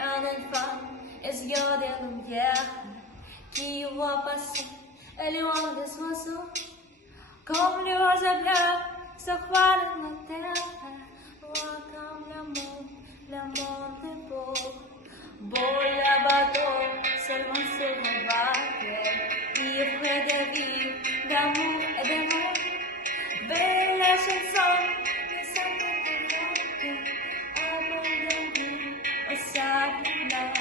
un enfant est gardé en lumière qui voit passer et loin des oiseaux. Comme les oiseaux blancs se croient dans la terre, voit comme l'amour est beau. Beau le bateau, seulement sur le bateau, ivre de vie, d'amour et d'amour. Belle chanson, les sons abandonnés au sable blanc.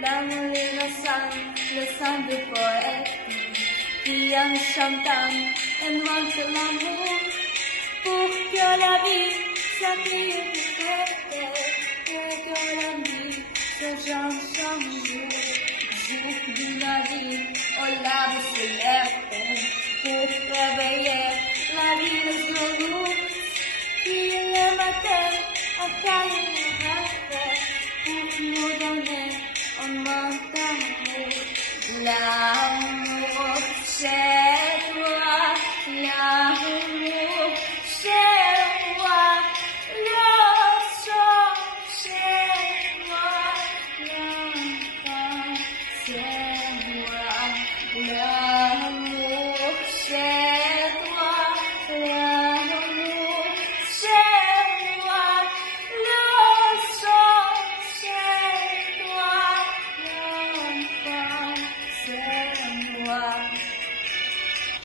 L'amour innocent, le sang du poète, qui en chantant invente l'amour, pour que la vie s'habille de fête, et que la nuit se change en jour. Jour d'une vie au lave céleste, pour réveiller la vie de jour. Qui le matin a failli le rêve, pour nous donner un manque d'amour.